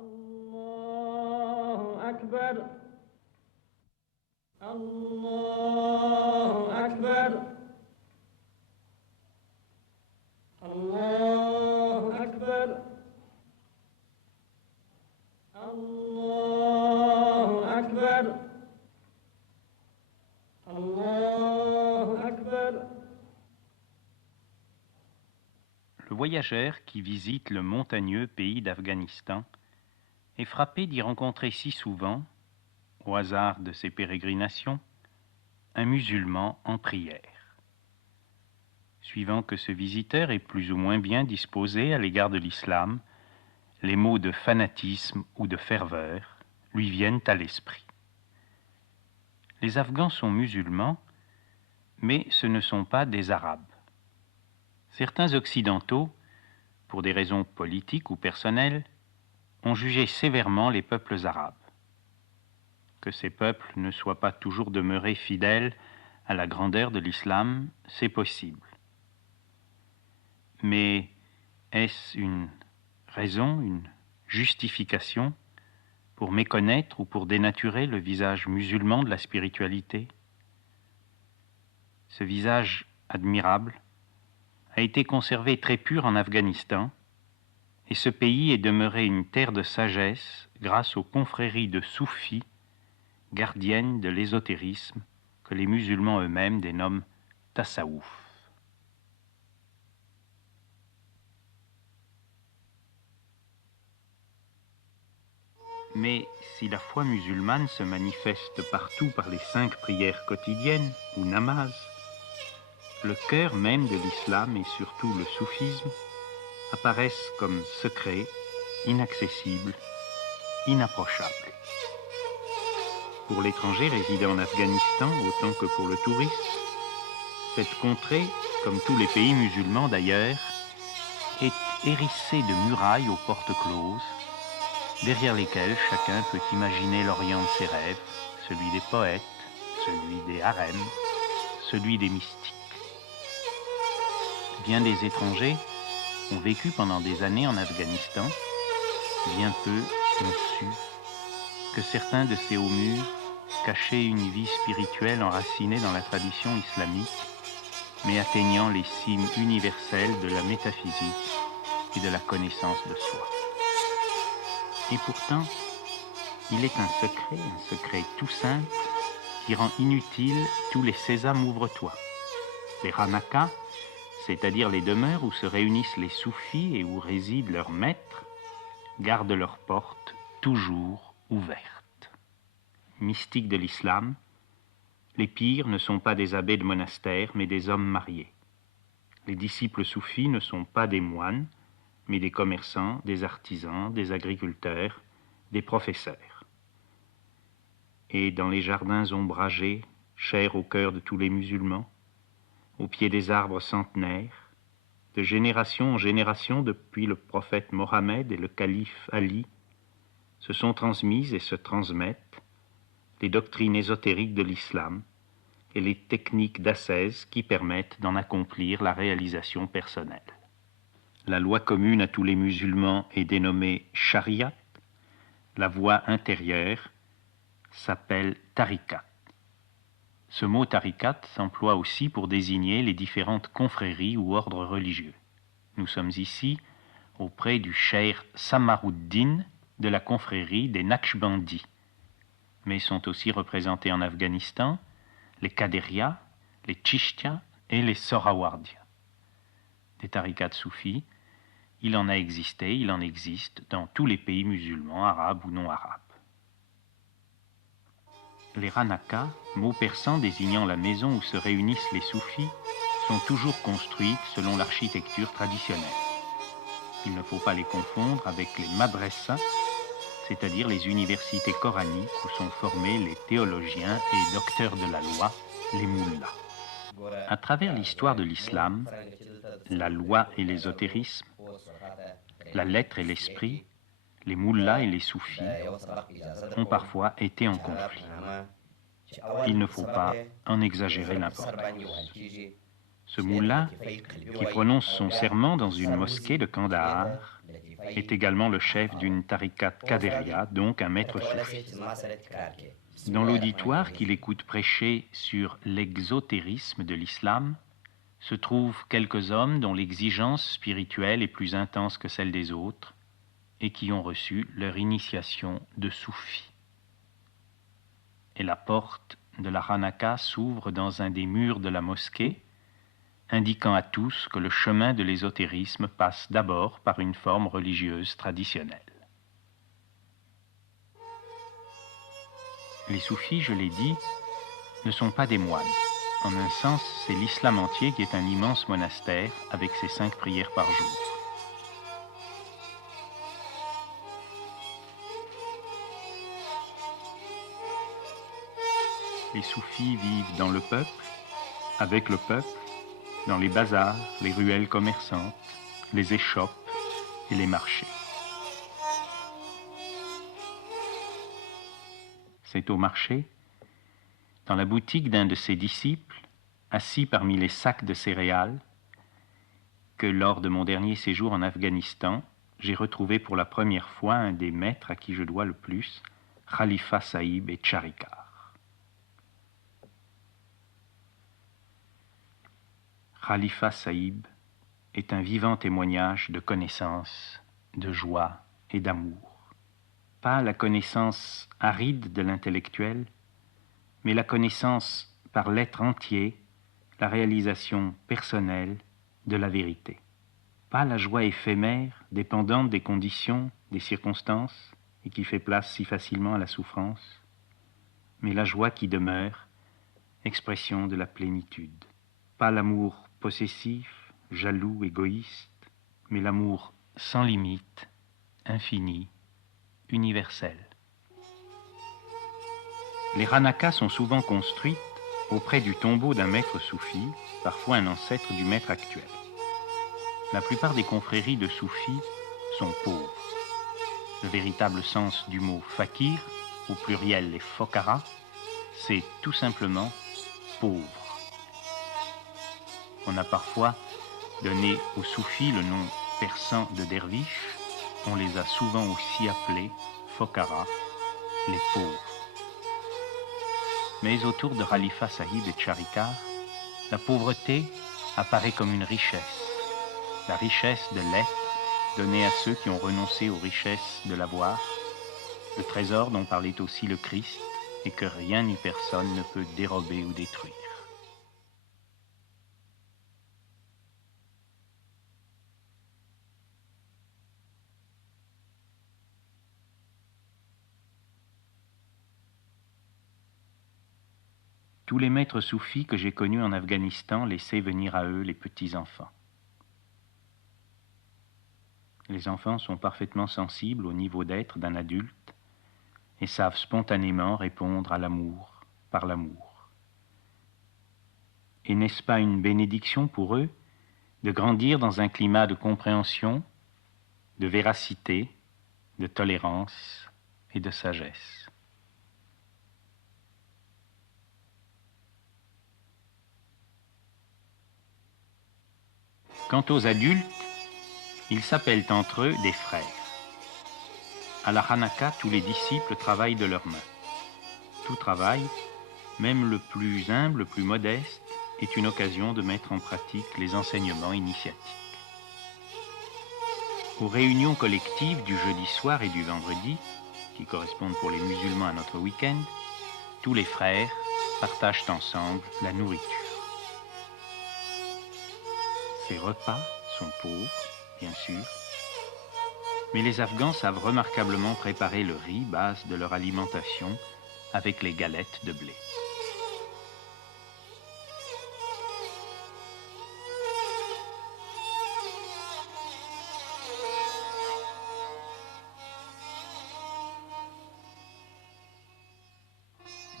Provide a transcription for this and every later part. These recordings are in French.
الله أكبر الله أكبر الله أكبر الله أكبر الله أكبر. Le voyageur qui visite le montagneux pays d'Afghanistan est frappé d'y rencontrer si souvent, au hasard de ses pérégrinations, un musulman en prière. Suivant que ce visiteur est plus ou moins bien disposé à l'égard de l'islam, les mots de fanatisme ou de ferveur lui viennent à l'esprit. Les Afghans sont musulmans, mais ce ne sont pas des Arabes. Certains Occidentaux, pour des raisons politiques ou personnelles, ont jugé sévèrement les peuples arabes. Que ces peuples ne soient pas toujours demeurés fidèles à la grandeur de l'islam, c'est possible. Mais est-ce une raison, une justification pour méconnaître ou pour dénaturer le visage musulman de la spiritualité? Ce visage admirable a été conservé très pur en Afghanistan, et ce pays est demeuré une terre de sagesse grâce aux confréries de soufis, gardiennes de l'ésotérisme, que les musulmans eux-mêmes dénomment tasawwuf. Mais si la foi musulmane se manifeste partout par les 5 prières quotidiennes, ou namaz, le cœur même de l'islam et surtout le soufisme apparaissent comme secrets, inaccessibles, inapprochables. Pour l'étranger résidant en Afghanistan autant que pour le touriste, cette contrée, comme tous les pays musulmans d'ailleurs, est hérissée de murailles aux portes closes, derrière lesquelles chacun peut imaginer l'Orient de ses rêves, celui des poètes, celui des harems, celui des mystiques. Bien des étrangers ont vécu pendant des années en Afghanistan, bien peu ont su que certains de ces hauts murs cachaient une vie spirituelle enracinée dans la tradition islamique, mais atteignant les cimes universelles de la métaphysique et de la connaissance de soi. Et pourtant, il est un secret tout simple, qui rend inutile tous les sésame ouvre-toi. Les ranakas, c'est-à-dire les demeures où se réunissent les soufis et où résident leurs maîtres, gardent leurs portes toujours ouvertes. Mystiques de l'islam, les pires ne sont pas des abbés de monastère, mais des hommes mariés. Les disciples soufis ne sont pas des moines, mais des commerçants, des artisans, des agriculteurs, des professeurs. Et dans les jardins ombragés, chers au cœur de tous les musulmans, au pied des arbres centenaires, de génération en génération depuis le prophète Mohammed et le calife Ali, se sont transmises et se transmettent les doctrines ésotériques de l'islam et les techniques d'ascèse qui permettent d'en accomplir la réalisation personnelle. La loi commune à tous les musulmans est dénommée Shariat. La voie intérieure s'appelle Tariqat. Ce mot tariqat s'emploie aussi pour désigner les différentes confréries ou ordres religieux. Nous sommes ici auprès du cheikh Samaruddin de la confrérie des Naqshbandis. Mais sont aussi représentés en Afghanistan les Qadérias, les Chishtias et les Sohrawardias. Des tariqats soufis, il en a existé, il en existe dans tous les pays musulmans, arabes ou non arabes. Les ranakas, mot persan désignant la maison où se réunissent les soufis, sont toujours construites selon l'architecture traditionnelle. Il ne faut pas les confondre avec les madrasas, c'est-à-dire les universités coraniques où sont formés les théologiens et docteurs de la loi, les mullahs. À travers l'histoire de l'islam, la loi et l'ésotérisme, la lettre et l'esprit, les mullahs et les soufis ont parfois été en conflit. Il ne faut pas en exagérer l'importance. Ce mullah, qui prononce son serment dans une mosquée de Kandahar, est également le chef d'une tariqat Qaderia, donc un maître soufi. Dans l'auditoire qu'il écoute prêcher sur l'exotérisme de l'islam, se trouvent quelques hommes dont l'exigence spirituelle est plus intense que celle des autres et qui ont reçu leur initiation de soufi. Et la porte de la Hanaka s'ouvre dans un des murs de la mosquée, indiquant à tous que le chemin de l'ésotérisme passe d'abord par une forme religieuse traditionnelle. Les soufis, je l'ai dit, ne sont pas des moines. En un sens, c'est l'islam entier qui est un immense monastère avec ses 5 prières par jour. Les soufis vivent dans le peuple, avec le peuple, dans les bazars, les ruelles commerçantes, les échoppes et les marchés. C'est au marché, dans la boutique d'un de ses disciples, assis parmi les sacs de céréales, que lors de mon dernier séjour en Afghanistan, j'ai retrouvé pour la première fois un des maîtres à qui je dois le plus, Khalifa Sahib et Charikar. Khalifa Sahib est un vivant témoignage de connaissance, de joie et d'amour. Pas la connaissance aride de l'intellectuel, mais la connaissance par l'être entier, la réalisation personnelle de la vérité. Pas la joie éphémère, dépendante des conditions, des circonstances, et qui fait place si facilement à la souffrance, mais la joie qui demeure, expression de la plénitude. Pas l'amour possessif, jaloux, égoïste, mais l'amour sans limite, infini, universel. Les Hanakas sont souvent construites auprès du tombeau d'un maître soufi, parfois un ancêtre du maître actuel. La plupart des confréries de soufis sont pauvres. Le véritable sens du mot fakir, au pluriel les fokara, c'est tout simplement pauvre. On a parfois donné aux soufis le nom persan de derviche. On les a souvent aussi appelés fokara, les pauvres. Mais autour de Khalifa Sahib et Charikar, la pauvreté apparaît comme une richesse. La richesse de l'être donnée à ceux qui ont renoncé aux richesses de l'avoir, le trésor dont parlait aussi le Christ et que rien ni personne ne peut dérober ou détruire. Tous les maîtres soufis que j'ai connus en Afghanistan laissaient venir à eux les petits-enfants. Les enfants sont parfaitement sensibles au niveau d'être d'un adulte et savent spontanément répondre à l'amour par l'amour. Et n'est-ce pas une bénédiction pour eux de grandir dans un climat de compréhension, de véracité, de tolérance et de sagesse? Quant aux adultes, ils s'appellent entre eux des frères. À la Hanaka, tous les disciples travaillent de leurs mains. Tout travail, même le plus humble, le plus modeste, est une occasion de mettre en pratique les enseignements initiatiques. Aux réunions collectives du jeudi soir et du vendredi, qui correspondent pour les musulmans à notre week-end, tous les frères partagent ensemble la nourriture. Ces repas sont pauvres, bien sûr, mais les Afghans savent remarquablement préparer le riz, base de leur alimentation, avec les galettes de blé.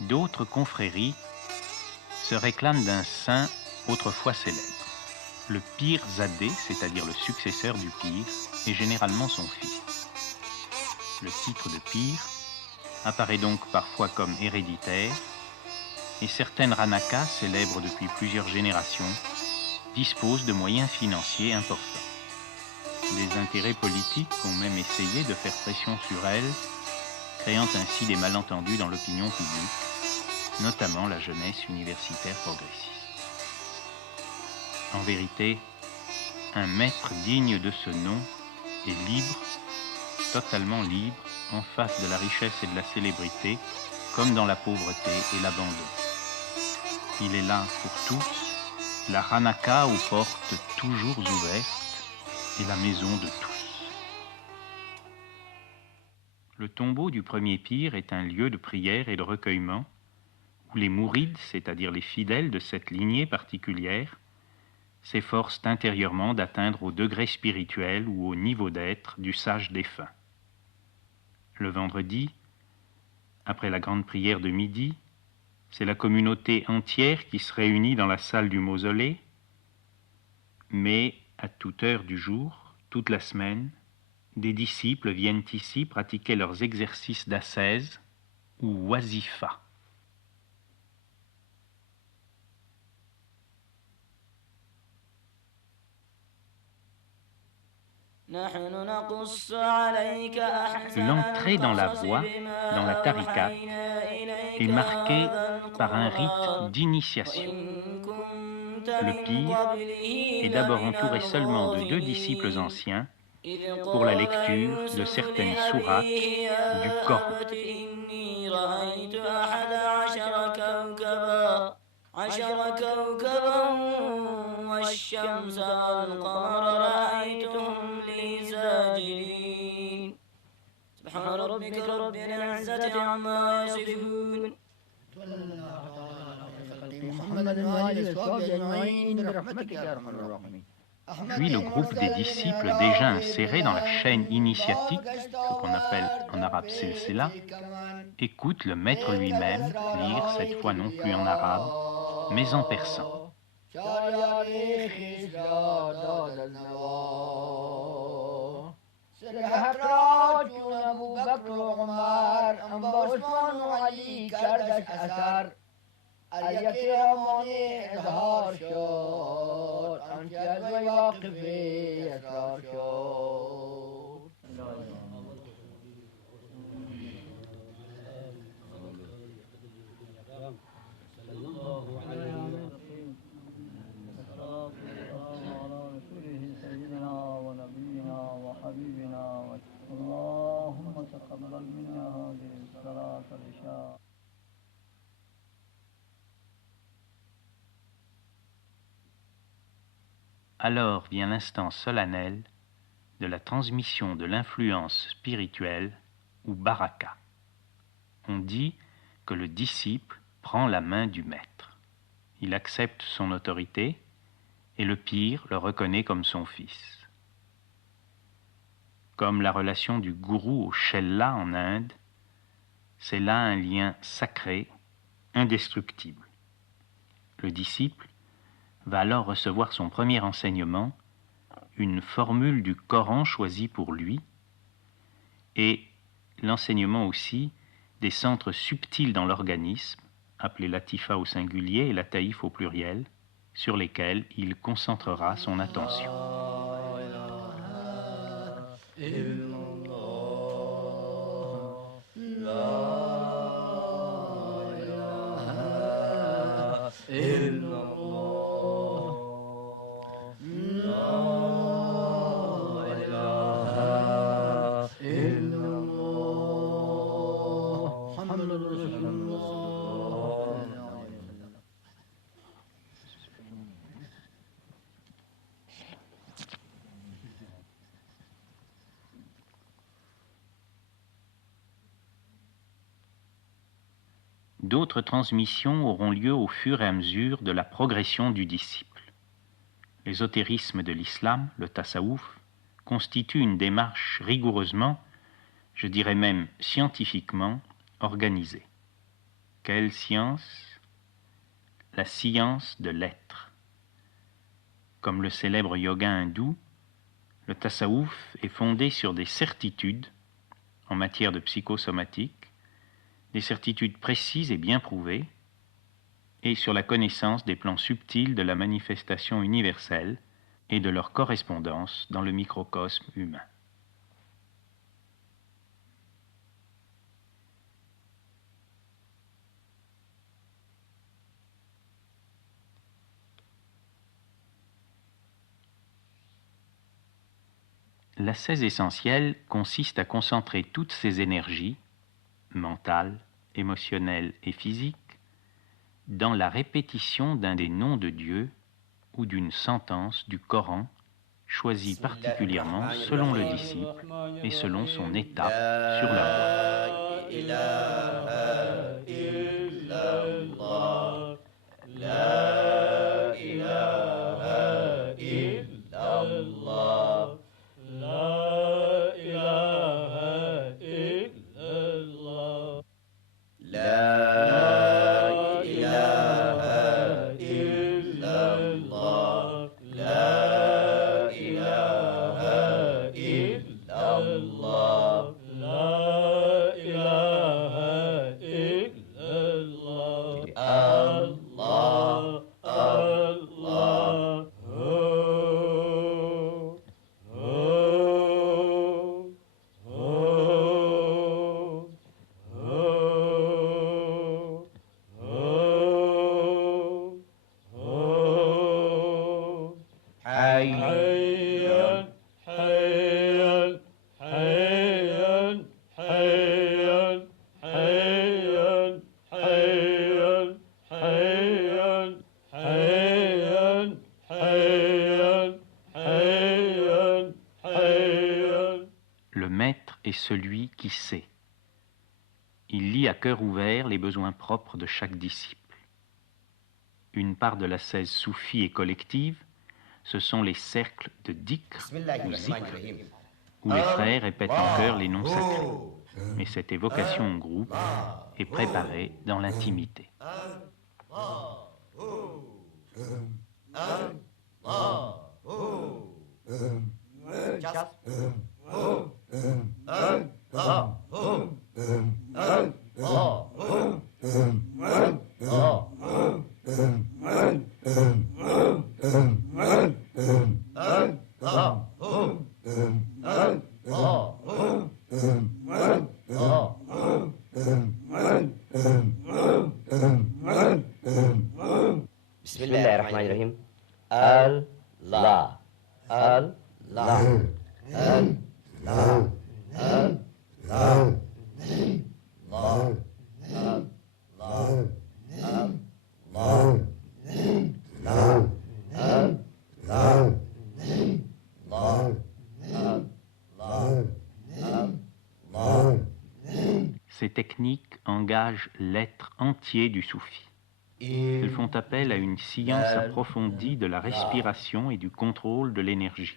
D'autres confréries se réclament d'un saint autrefois célèbre. Le Pir Zadeh, c'est-à-dire le successeur du Pir, est généralement son fils. Le titre de Pir apparaît donc parfois comme héréditaire, et certaines Hanakas, célèbres depuis plusieurs générations, disposent de moyens financiers importants. Des intérêts politiques ont même essayé de faire pression sur elle, créant ainsi des malentendus dans l'opinion publique, notamment la jeunesse universitaire progressiste. En vérité, un maître digne de ce nom est libre, totalement libre, en face de la richesse et de la célébrité, comme dans la pauvreté et l'abandon. Il est là pour tous, la Hanaka aux portes toujours ouvertes et la maison de tous. Le tombeau du premier pire est un lieu de prière et de recueillement où les mourides, c'est-à-dire les fidèles de cette lignée particulière, s'efforcent intérieurement d'atteindre au degré spirituel ou au niveau d'être du sage défunt. Le vendredi, après la grande prière de midi, c'est la communauté entière qui se réunit dans la salle du mausolée, mais à toute heure du jour, toute la semaine, des disciples viennent ici pratiquer leurs exercices d'ascèse ou wazifa. L'entrée dans la voie, dans la tariqat, est marquée par un rite d'initiation. Le pire est d'abord entouré seulement de 2 disciples anciens pour la lecture de certaines sourates du Coran. Puis le groupe des disciples déjà insérés dans la chaîne initiatique, ce qu'on appelle en arabe silsila, écoute le maître lui-même lire, cette fois non plus en arabe, mais en persan. Alors vient l'instant solennel de la transmission de l'influence spirituelle ou baraka. On dit que le disciple prend la main du maître. Il accepte son autorité et le pire le reconnaît comme son fils. Comme la relation du gourou au chella en Inde, c'est là un lien sacré, indestructible. Le disciple va alors recevoir son premier enseignement, une formule du Coran choisie pour lui, et l'enseignement aussi des centres subtils dans l'organisme, appelés latifa au singulier et lataïf au pluriel, sur lesquels il concentrera son attention. D'autres transmissions auront lieu au fur et à mesure de la progression du disciple. L'ésotérisme de l'islam, le tasawwuf, constitue une démarche rigoureusement, je dirais même scientifiquement, organisée. Quelle science? La science de l'être. Comme le célèbre yoga hindou, le tasawwuf est fondé sur des certitudes en matière de psychosomatique, des certitudes précises et bien prouvées, et sur la connaissance des plans subtils de la manifestation universelle, et de leur correspondance dans le microcosme humain. L'ascèse essentielle consiste à concentrer toutes ses énergies, mentales, émotionnelles et physiques, dans la répétition d'un des noms de Dieu ou d'une sentence du Coran choisie particulièrement selon le disciple et selon son étape sur la voie. Le maître est celui qui sait. Il lit à cœur ouvert les besoins propres de chaque disciple. Une part de l'ascèse soufie et collective, ce sont les cercles de dhikr ou zikr, où les frères répètent en chœur les noms sacrés. Mais cette évocation en groupe est préparée dans l'intimité. Bismillahirrahmanirrahim. Allah, Allah, Allah, Allah, Allah, Ces techniques engagent l'être entier du soufi. Elles font appel à une science approfondie de la respiration et du contrôle de l'énergie.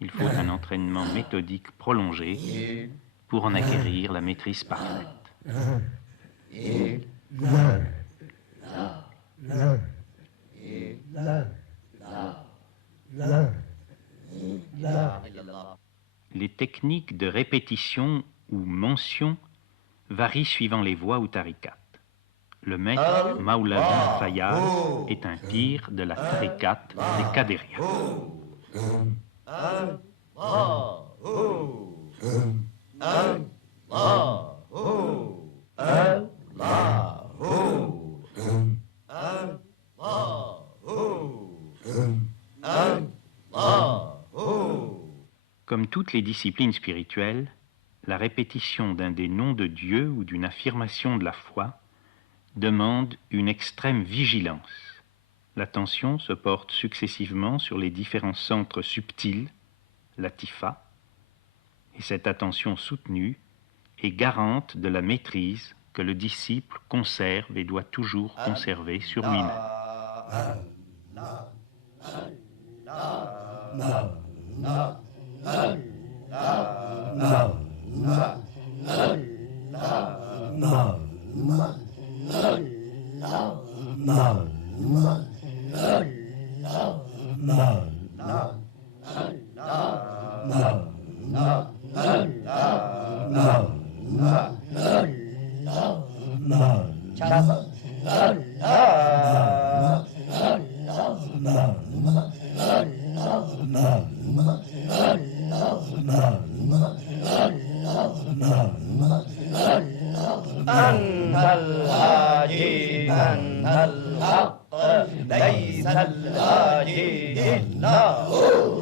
Il faut un entraînement méthodique prolongé pour en acquérir la maîtrise parfaite. Les techniques de répétition ou mention varient suivant les voies ou tariqats. Le maître Maulana Fayyad est un pire de la tariqat des Qadiriya. Comme toutes les disciplines spirituelles, la répétition d'un des noms de Dieu ou d'une affirmation de la foi demande une extrême vigilance. L'attention se porte successivement sur les différents centres subtils, latifa, et cette attention soutenue est garante de la maîtrise que le disciple conserve et doit toujours conserver sur lui-même. أنت الهادي أنت الحق ليس الهادي إلا هو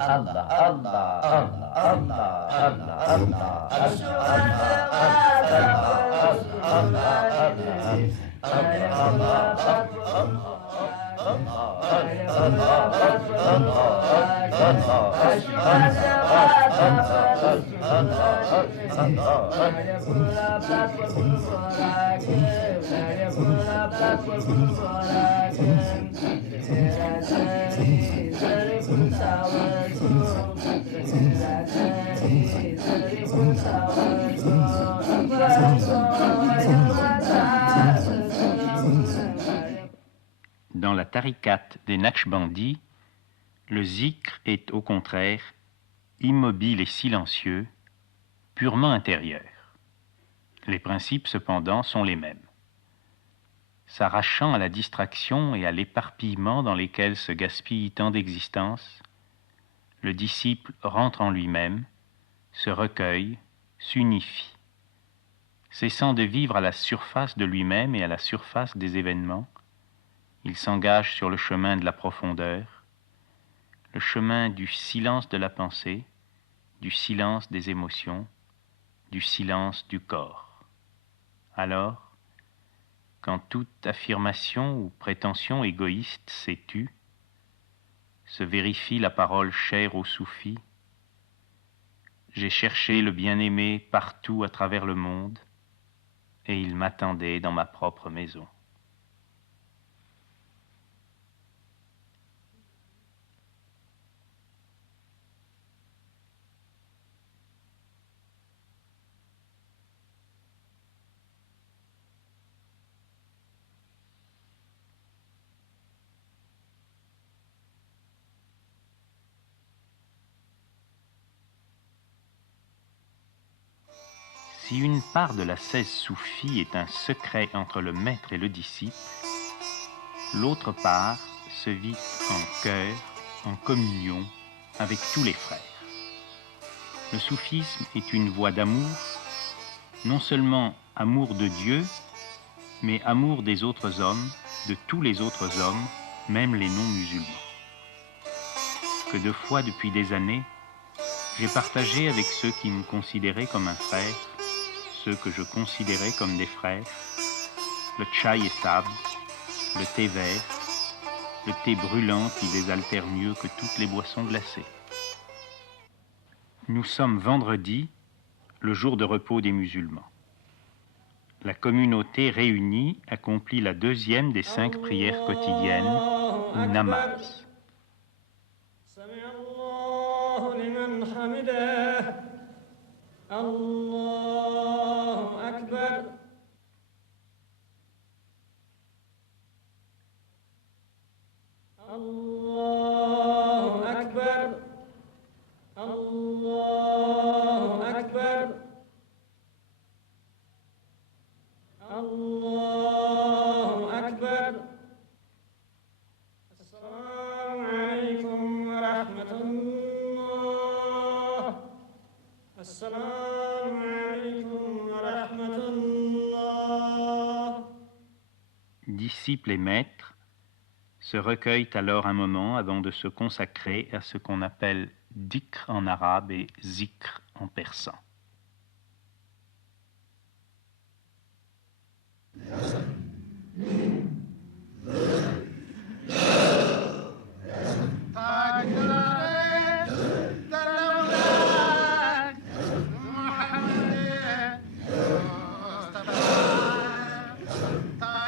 الله الله الله Dans la tariqat des Naqshbandis, le zikr est au contraire immobile et silencieux, purement intérieur. Les principes cependant sont les mêmes. S'arrachant à la distraction et à l'éparpillement dans lesquels se gaspille tant d'existences, le disciple rentre en lui-même, se recueille, s'unifie. Cessant de vivre à la surface de lui-même et à la surface des événements, il s'engage sur le chemin de la profondeur, le chemin du silence de la pensée, du silence des émotions, du silence du corps. Alors, quand toute affirmation ou prétention égoïste s'est tue, se vérifie la parole chère aux soufis. J'ai cherché le bien-aimé partout à travers le monde, et il m'attendait dans ma propre maison. Si une part de la 16 soufis est un secret entre le maître et le disciple, l'autre part se vit en cœur, en communion avec tous les frères. Le soufisme est une voie d'amour, non seulement amour de Dieu, mais amour des autres hommes, de tous les autres hommes, même les non-musulmans. Que de fois depuis des années, j'ai partagé avec ceux qui me considéraient comme un frère, ceux que je considérais comme des frères, le tchaï et sable, le thé vert, le thé brûlant qui désaltère mieux que toutes les boissons glacées. Nous sommes vendredi, le jour de repos des musulmans. La communauté réunie accomplit la deuxième des 5 prières quotidiennes, ou namaz. الله أكبر الله أكبر الله أكبر الله أكبر السلام عليكم ورحمة الله السلام عليكم ورحمة الله. Disciples et maîtres se recueillent alors un moment avant de se consacrer à ce qu'on appelle dhikr en arabe et zikr en persan.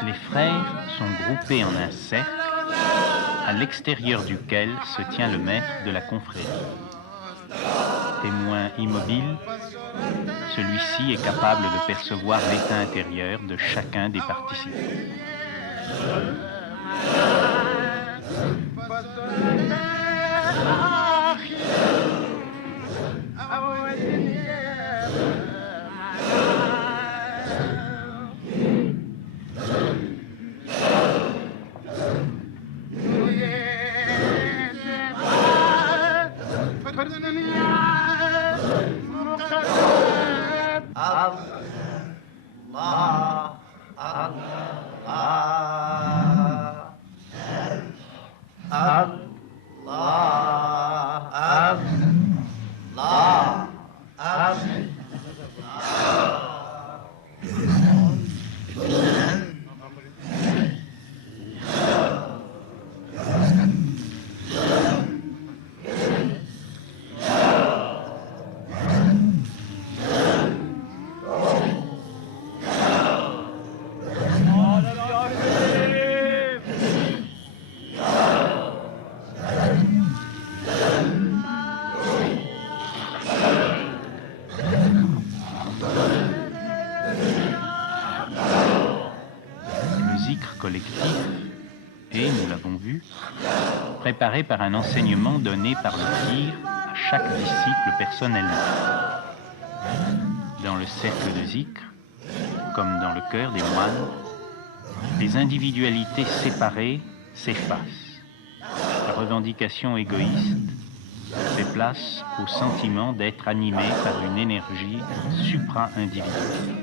Les frères sont groupés en un cercle à l'extérieur duquel se tient le maître de la confrérie. Témoin immobile, celui-ci est capable de percevoir l'état intérieur de chacun des participants. Collectif est, nous l'avons vu, préparé par un enseignement donné par le pire à chaque disciple personnellement. Dans le cercle de zikr, comme dans le cœur des moines, les individualités séparées s'effacent. La revendication égoïste fait place au sentiment d'être animé par une énergie supra-individuelle.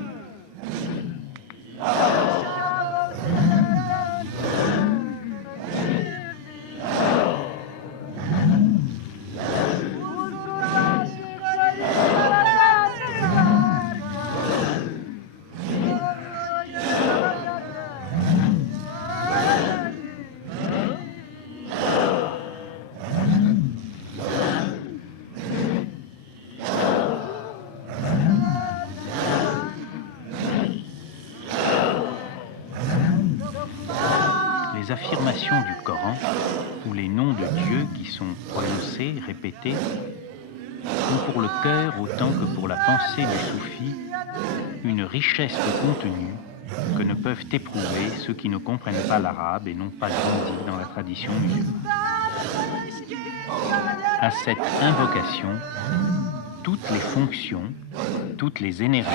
Les affirmations du Coran ou les noms de Dieu qui sont prononcés, répétés, ont pour le cœur autant que pour la pensée du soufi une richesse de contenu que ne peuvent éprouver ceux qui ne comprennent pas l'arabe et n'ont pas grandi dans la tradition musulmane. À cette invocation, toutes les fonctions, toutes les énergies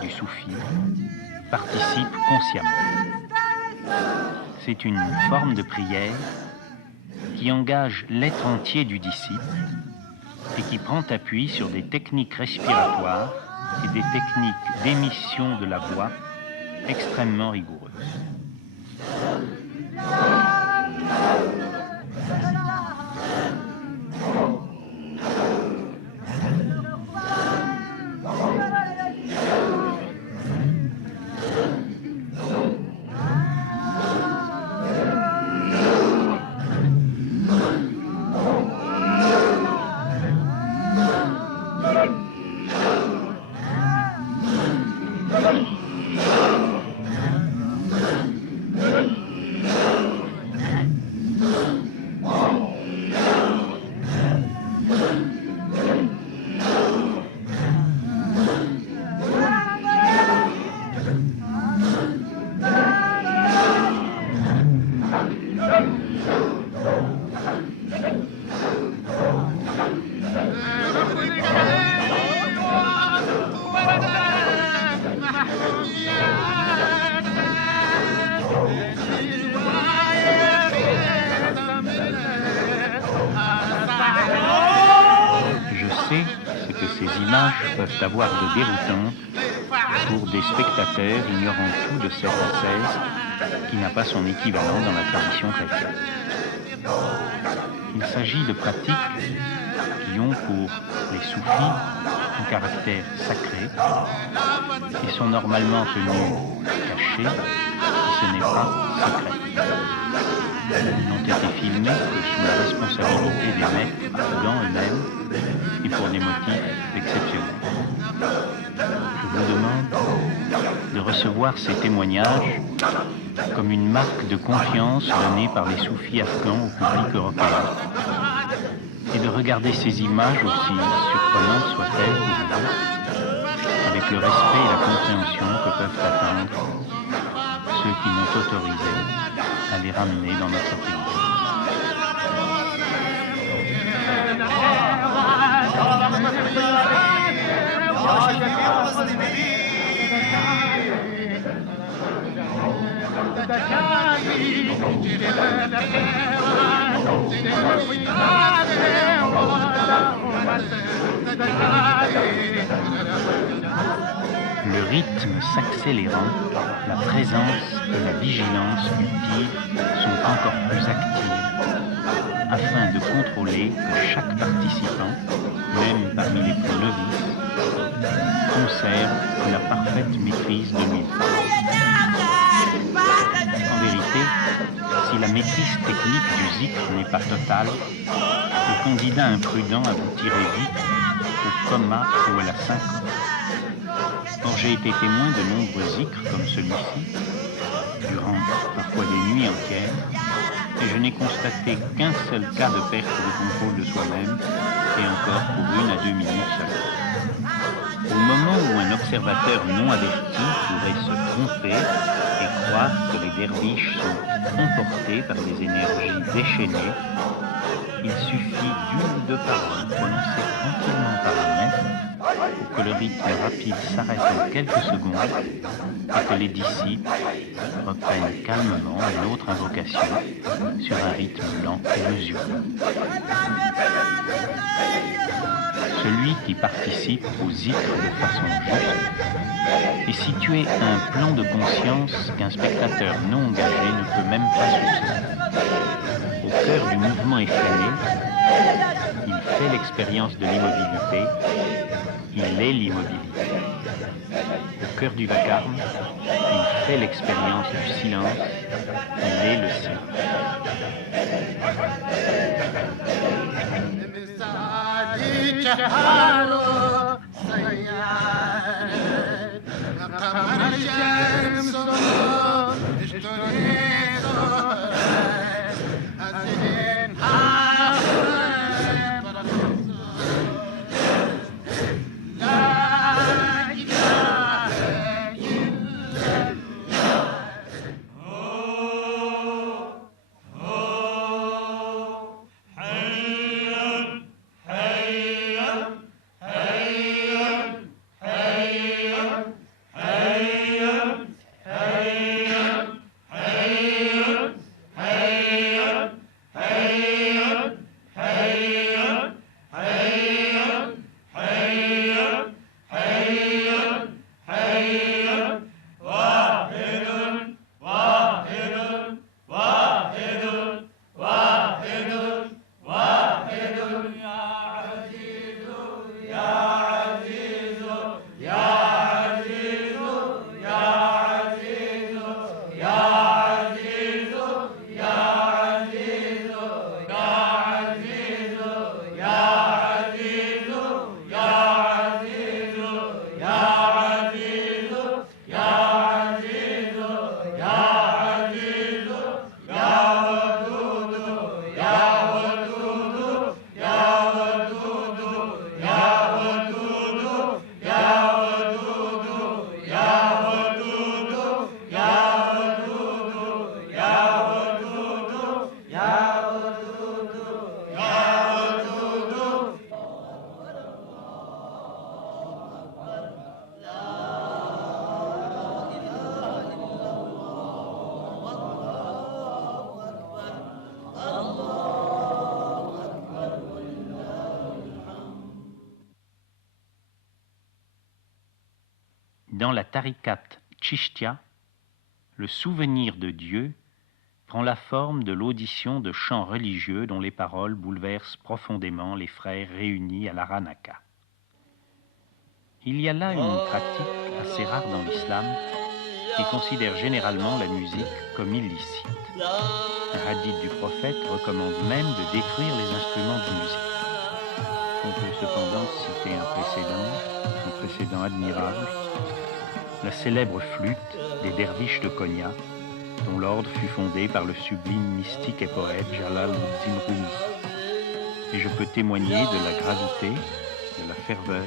du soufi participent consciemment. C'est une forme de prière qui engage l'être entier du disciple et qui prend appui sur des techniques respiratoires et des techniques d'émission de la voix extrêmement rigoureuses. Ce que ces images peuvent avoir de déroutant pour des spectateurs ignorant tout de cette ascèse qui n'a pas son équivalent dans la tradition chrétienne. Il s'agit de pratiques qui ont pour les soufis un caractère sacré et sont normalement tenues cachées, et ce n'est pas secret. Ils n'ont été filmés que sous la responsabilité des maîtres afghans eux-mêmes et pour des motifs exceptionnels. Je vous demande de recevoir ces témoignages comme une marque de confiance donnée par les soufis afghans au public européen et de regarder ces images, aussi surprenantes soient-elles pour vous, avec le respect et la compréhension que peuvent atteindre ceux qui m'ont autorisé à les ramener dans notre pays. Le rythme s'accélérant, la présence présence et la vigilance du pire sont encore plus actives afin de contrôler que chaque participant, même parmi les plus novices, conserve la parfaite maîtrise de lui. En vérité, si la maîtrise technique du zikr n'est pas totale, le candidat imprudent aboutirait vite au coma ou à la syncope. Or, j'ai été témoin de nombreux zikrs comme celui-ci, durant parfois des nuits entières, et je n'ai constaté qu'un seul cas de perte de contrôle de soi-même, et encore pour 1 à 2 minutes seulement. Au moment où un observateur non averti pourrait se tromper et croire que les derviches sont emportés par des énergies déchaînées, il suffit d'1 ou 2 paroles prononcées tranquillement par un maître pour que le rythme rapide s'arrête en quelques secondes et que les disciples reprennent calmement une autre invocation sur un rythme lent et mesuré. Celui qui participe au zikr de façon juste est situé à un plan de conscience qu'un spectateur non engagé ne peut même pas soupçonner. Au cœur du mouvement effréné, il fait l'expérience de l'immobilité, il est l'immobilité. Au cœur du vacarme, il fait l'expérience du silence, il est le silence. Dans la tariqat Chishtia, le souvenir de Dieu prend la forme de l'audition de chants religieux dont les paroles bouleversent profondément les frères réunis à l'Aranaka. Il y a là une pratique assez rare dans l'islam qui considère généralement la musique comme illicite. Un hadith du prophète recommande même de détruire les instruments de musique. On peut cependant citer un précédent admirable, la célèbre flûte des derviches de Konya, dont l'ordre fut fondé par le sublime mystique et poète Jalaluddin Rumi. Et je peux témoigner de la gravité, de la ferveur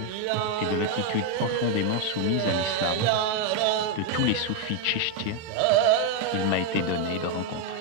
et de l'attitude profondément soumise à l'islam de tous les soufis chishtiens qu'il m'a été donné de rencontrer.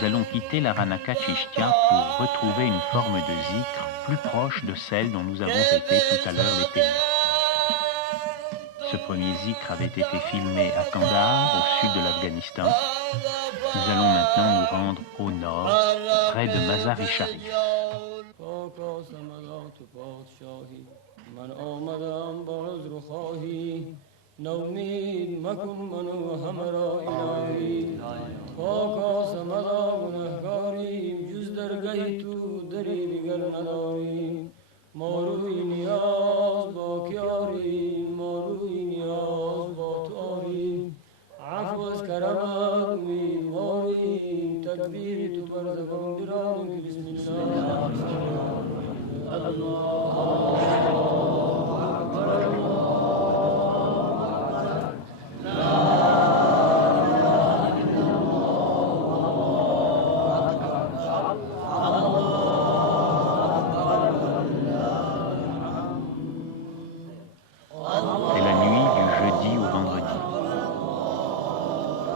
Nous allons quitter la Ranaka Chishtia pour retrouver une forme de zikr plus proche de celle dont nous avons été tout à l'heure les témoins. Ce premier zikr avait été filmé à Kandahar, au sud de l'Afghanistan. Nous allons maintenant nous rendre au nord, près de Mazar-e-Sharif. نومید مکن منو همرا الهی پاکا سمدا گنهگاریم جز درگه تو دری دیگر نداریم ما روی نیاز با کیاریم ما روی نیاز با تو آریم عفو از کرمت امیدواریم تکبیر تو بر زبان برانیم بسم الله الله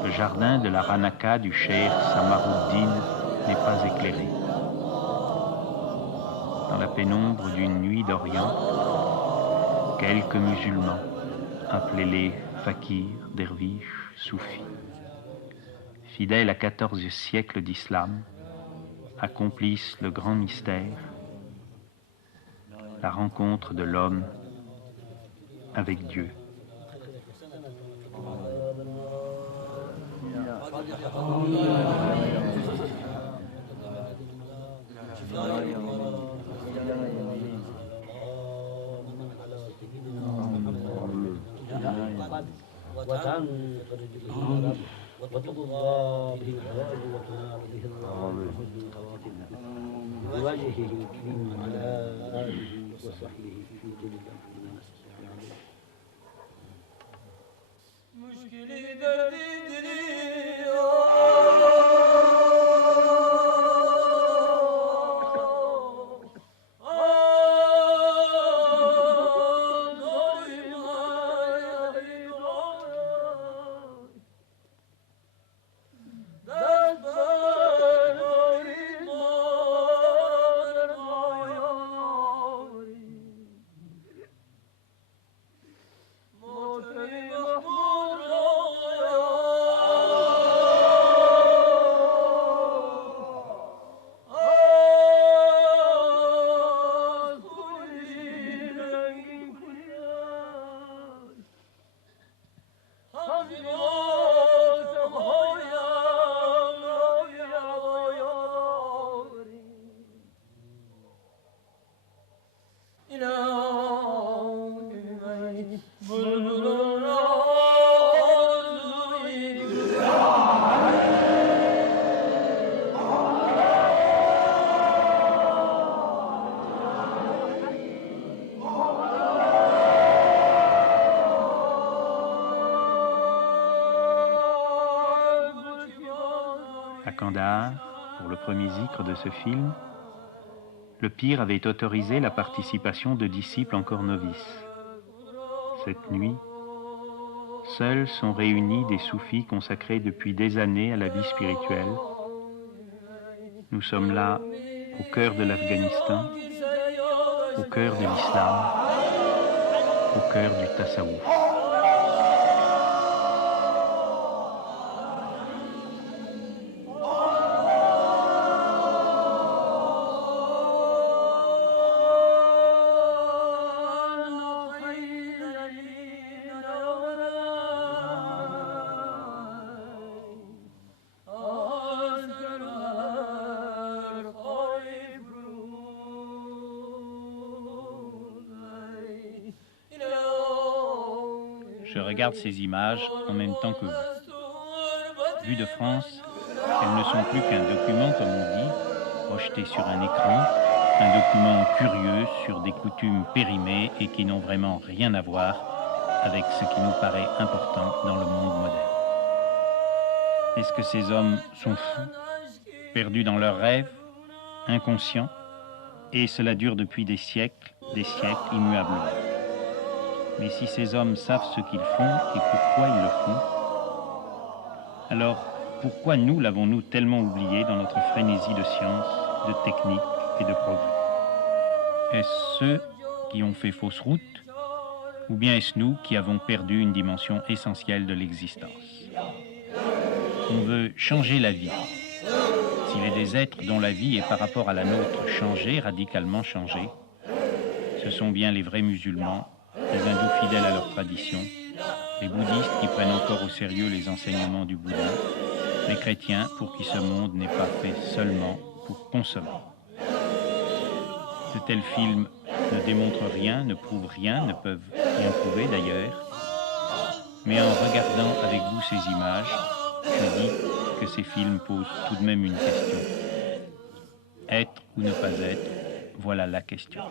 Le jardin de la Ranaka du cheikh Samaruddin n'est pas éclairé. Dans la pénombre d'une nuit d'Orient, quelques musulmans, appelés-les fakirs, derviches, soufis, fidèles à 14 siècles d'islam, accomplissent le grand mystère, la rencontre de l'homme avec Dieu. À Kandahar, pour le premier zikr de ce film, le pir avait autorisé la participation de disciples encore novices. Cette nuit, seuls sont réunis des soufis consacrés depuis des années à la vie spirituelle. Nous sommes là, au cœur de l'Afghanistan, au cœur de l'islam, au cœur du tasawwuf. Je regarde ces images en même temps que vous. Vues de France, elles ne sont plus qu'un document, comme on dit, projeté sur un écran, un document curieux sur des coutumes périmées et qui n'ont vraiment rien à voir avec ce qui nous paraît important dans le monde moderne. Est-ce que ces hommes sont fous, perdus dans leurs rêves, inconscients, et cela dure depuis des siècles immuablement. Mais si ces hommes savent ce qu'ils font et pourquoi ils le font, alors pourquoi nous l'avons-nous tellement oublié dans notre frénésie de science, de technique et de progrès? Est-ce ceux qui ont fait fausse route, ou bien est-ce nous qui avons perdu une dimension essentielle de l'existence? On veut changer la vie. S'il est des êtres dont la vie est par rapport à la nôtre changée, radicalement changée, ce sont bien les vrais musulmans, les hindous fidèles à leur tradition, les bouddhistes qui prennent encore au sérieux les enseignements du Bouddha, les chrétiens pour qui ce monde n'est pas fait seulement pour consommer. De tels films ne démontrent rien, ne prouvent rien, ne peuvent rien prouver d'ailleurs, mais en regardant avec vous ces images, je dis que ces films posent tout de même une question. Être ou ne pas être, voilà la question.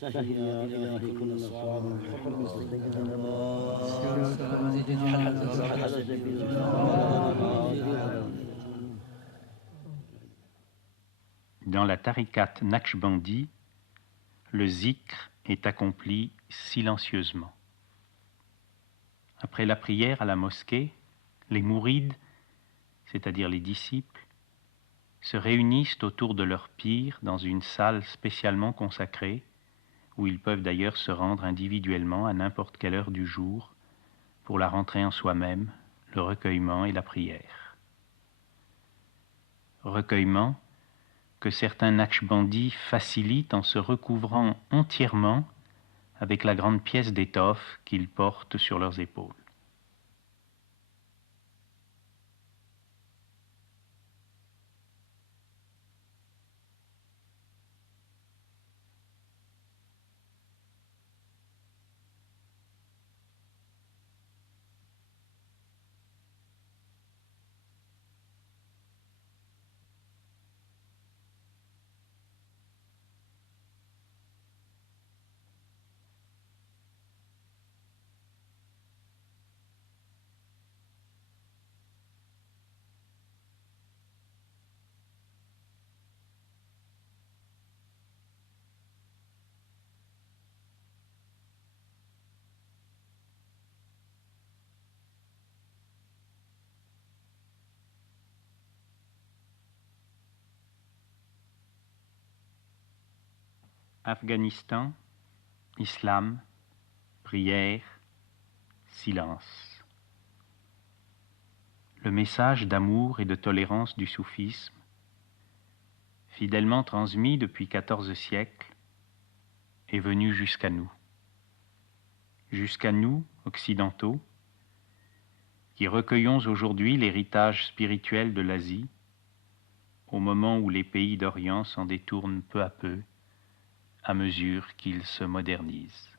سهلنا إلهي كل صعب حكم Dans la tariqat Naqshbandi, le zikr est accompli silencieusement. Après la prière à la mosquée, les mourides, c'est-à-dire les disciples, se réunissent autour de leur pir dans une salle spécialement consacrée, où ils peuvent d'ailleurs se rendre individuellement à n'importe quelle heure du jour pour la rentrée en soi-même, le recueillement et la prière. Recueillement que certains Naqshbandis facilitent en se recouvrant entièrement avec la grande pièce d'étoffe qu'ils portent sur leurs épaules. Afghanistan, islam, prière, silence. Le message d'amour et de tolérance du soufisme, fidèlement transmis depuis 14 siècles, est venu jusqu'à nous. Jusqu'à nous, occidentaux, qui recueillons aujourd'hui l'héritage spirituel de l'Asie, au moment où les pays d'Orient s'en détournent peu à peu, à mesure qu'ils se modernisent.